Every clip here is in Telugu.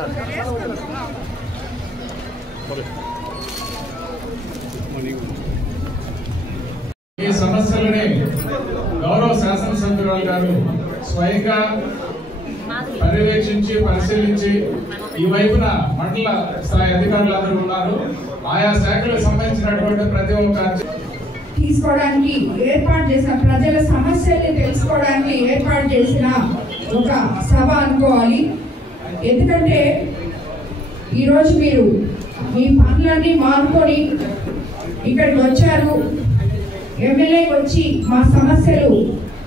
ఈ సమస్యలని గౌరవ శాసనసభ్యురాలు గారు స్వయంగా పర్యవేక్షించి పరిశీలించి ఈ వైపున మండల స్థాయి అధికారులందరూ ఉన్నారు. ఆయా శాఖలకు సంబంధించినటువంటి ప్రతి ఒక్క తీసుకోవడానికి ఏర్పాటు చేసిన ప్రజల సమస్యల్ని తెలుసుకోవడానికి ఏర్పాటు చేసిన ఒక సభ అనుకోవాలి. ఎందుకంటే ఈరోజు మీరు మీ పనులన్నీ మానుకొని ఇక్కడికి వచ్చారు. ఎమ్మెల్యేకి వచ్చి మా సమస్యలు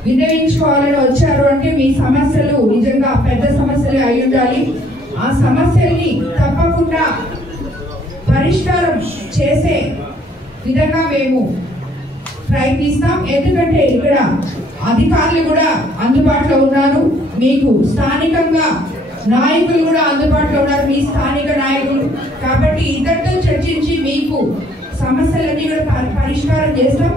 వినియోగించుకోవాలని వచ్చారు అంటే మీ సమస్యలు నిజంగా పెద్ద సమస్యలు అయి ఉండాలి. ఆ సమస్యల్ని తప్పకుండా పరిష్కారం చేసే విధంగా మేము ప్రయత్నిస్తాం. ఎందుకంటే ఇక్కడ అధికారులు కూడా అందుబాటులో ఉన్నారు, మీకు స్థానికంగా నాయకులు కూడా అందుబాటులో ఉన్నారు, మీ స్థానిక నాయకులు. కాబట్టి ఇద్దరితో చర్చించి మీకు సమస్యలన్నీ కూడా పరిష్కారం చేస్తాం.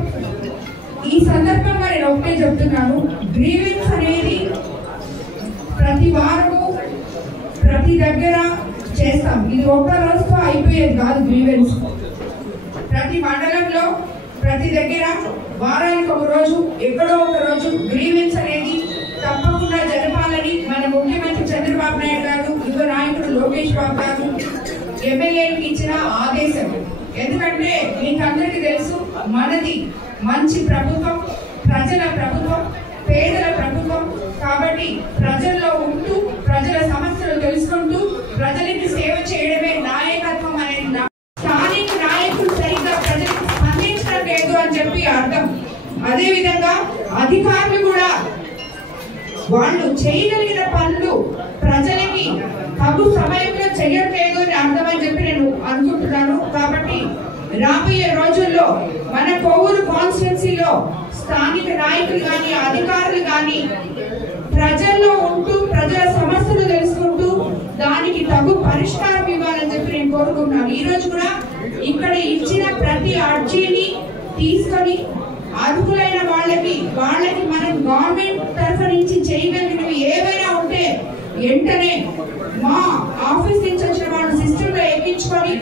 ఈ సందర్భంగా నేను ఒకటే చెప్తున్నాను, గ్రీవెన్స్ అనేది ప్రతి వారము ప్రతి దగ్గర చేస్తాం. ఇది ఒక్క రోజుతో అయిపోయేది కాదు. గ్రీవెన్స్ ప్రతి మండలంలో ప్రతి దగ్గర వారానికి ఒక రోజు ఎక్కడో ఒక రోజు గ్రీవెన్స్ అనేది తప్పకుండా జరపాలని మన ముఖ్యమంత్రి చంద్రబాబు నాయుడు గారు, యువ నాయకుడు లోకేష్ బాబు గారు ఎమ్మెల్యేలకు ఇచ్చిన ఆదేశం. ఎందుకంటే మీకు అందరికీ తెలుసు, మనది మంచి ప్రభుత్వం, ప్రజల ప్రభుత్వం, పేదల ప్రభుత్వం. కాబట్టి ప్రజల్లో ఉంటూ ప్రజల సమస్యలు తెలుసుకుంటూ ప్రజలకి సేవ చేయడమే నాయకత్వం అనేది స్థానిక నాయకులు సరిగ్గా ప్రజలకు స్పందించడం లేదు అని చెప్పి అర్థం. అదేవిధంగా అధికారులు కూడా వాళ్ళు చేయగలిగిన పనులు ప్రజలకి తగు సమయంలో చేయట్లేదు అని అర్థమని చెప్పి నేను అనుకుంటున్నాను. కాబట్టి రాబోయే రోజుల్లో మన కొవ్వూరు కాన్స్టిట్యున్సీలో స్థానిక నాయకులు కానీ అధికారులు కానీ ప్రజల్లో ఉంటూ ప్రజల సమస్యలు తెలుసుకుంటూ దానికి తగు పరిష్కారం ఇవ్వాలని చెప్పి నేను కోరుకుంటున్నాను. ఈ రోజు కూడా ఇక్కడ ఇచ్చిన ప్రతి అర్జీని తీసుకొని అర్హులైన వాళ్ళకి మనం గవర్నమెంట్ తరఫు నుంచి చేయగలిగినవి ఏవైనా ఉంటే వెంటనే మా ఆఫీస్ నుంచి వచ్చిన వాళ్ళు సిస్టమ్ లో ఎక్కించుకొని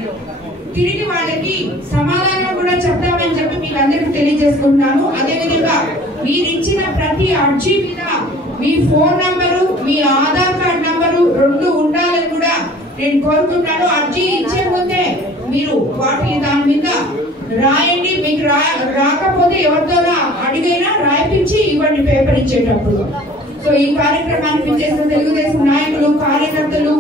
తిరిగి వాళ్ళకి సమాధానం కూడా చెప్తామని చెప్పి మీకు అందరికీ తెలియజేసుకుంటున్నాను. అదేవిధంగా మీరు ఇచ్చిన ప్రతి అర్జీ మీద మీ ఫోన్ నంబరు, మీ ఆధార్ కార్డ్ నంబరు 2 ఉండాలని కూడా నేను కోరుకుంటున్నాను. అర్జీ ఇచ్చే ముందే మీరు దాని మీద రాయండి. మీకు రాకపోతే ఎవరితోనా అడిగైనా రాయిపించి ఇవ్వండి పేపర్ ఇచ్చేటప్పుడు. సో ఈ కార్యక్రమానికి చేసిన తెలుగుదేశం నాయకులు, కార్యకర్తలు,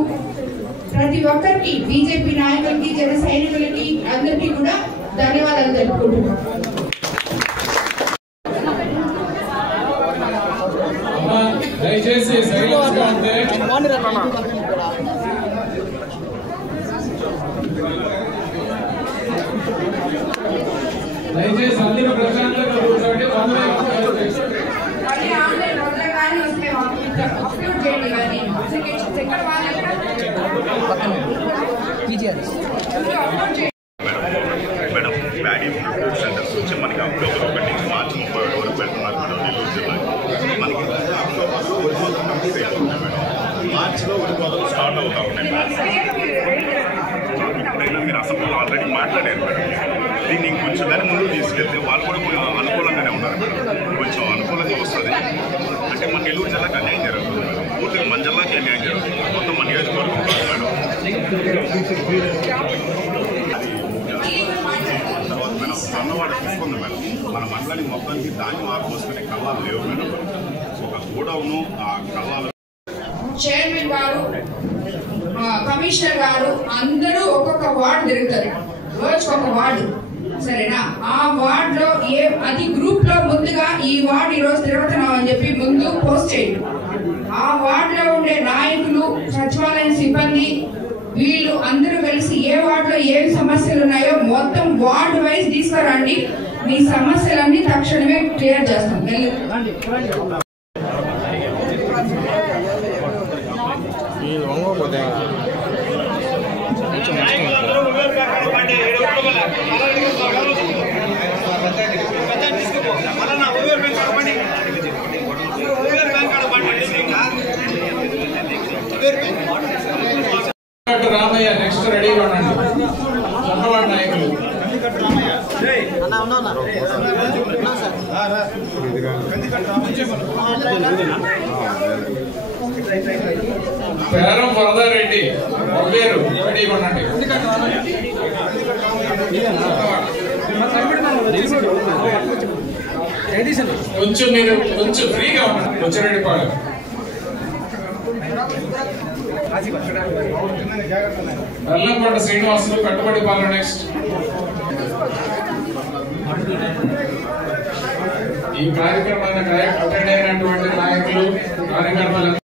ప్రతి ఒక్కరికి, బీజేపీ నాయకులకి, జన సైనికులకి అందరికీ కూడా ధన్యవాదాలు తెలుపుకుంటున్నాను. దయచేసి సైలెన్స్ గా ఉంటే దయచేసి అందరూ ప్రశాంతంగా కూర్చోండి. మేడం ప్యాడీ ఫుడ్ సెంటర్స్ వచ్చి మనకి అక్టోబర్ 1 మార్చి 31 వరకు పెడుతున్నారు మేడం నెల్లూరు జిల్లాకి. మనకి అక్టోబర్లో ఉద్యోగం కంప్లీట్ అయిపోతుంది మేడం. మార్చిలో ఉద్యోగాలు స్టార్ట్ అవుతా ఉన్నాయి మేడం. ఇప్పుడైనా మీరు అసెంబ్లీలో ఆల్రెడీ మాట్లాడారు మేడం. దీన్ని ఇంకొంచెం దాన్ని ముందుకు తీసుకెళ్తే వాళ్ళు కూడా అనుకూలంగానే ఉన్నారు మేడం. కొంచెం అనుకూలంగా వస్తుంది. అంటే మన నెల్లూరు జిల్లాకి అన్యాయం జరుగుతుంది మేడం. పూర్తిగా మన జిల్లాకి అన్యాయం జరుగుతుంది. మొత్తం మన నియోజకవర్గం మేడం. తర్వాత మేడం సన్నవాడు తీసుకుంది మేడం. మన మండలానికి మొత్తానికి ధాన్యం ఆరుపోసుకునే కళ్ళాలు లేవు మేడం. ఒక గోడౌను ఆ కళ్ళాలు చైర్మన్ గారు, కమిషనర్ గారు అందరూ ఒక్కొక్క వార్డు తిరుగుతారు. రోజుకొక వార్డు, సరేనా? ఆ వార్డ్ లో అది గ్రూప్ లో ముందుగా ఈ వార్డు ఈ రోజు తిరుగుతున్నాం అని చెప్పి ముందు పోస్ట్ చేయండి. ఆ వార్డ్ లో ఉండే నాయకులు, సచివాలయ సిబ్బంది వీళ్ళు అందరూ కలిసి ఏ వార్డ్ లో ఏం సమస్యలు ఉన్నాయో మొత్తం వార్డు వైజ్ తీసుకురండి. మీ సమస్యలన్నీ తక్షణమే క్లియర్ చేస్తాం. రామయ్య నెక్స్ట్ రెడీగా ఉండండి. చంద్రబాబు నాయకులు పేరం వరదారెడ్డి ఒబ్బేరు రెడీగా ఉండండి. కొంచెం మీరు కొంచెం ఫ్రీగా ఉండండి. వచ్చిరెడ్డిపాడు వెల్లంకొండ శ్రీనివాసులు కట్టుబడి పాలన నెక్స్ట్. ఈ కార్యక్రమాన్ని అటెండ్ అయినటువంటి నాయకులు కార్యకర్తలు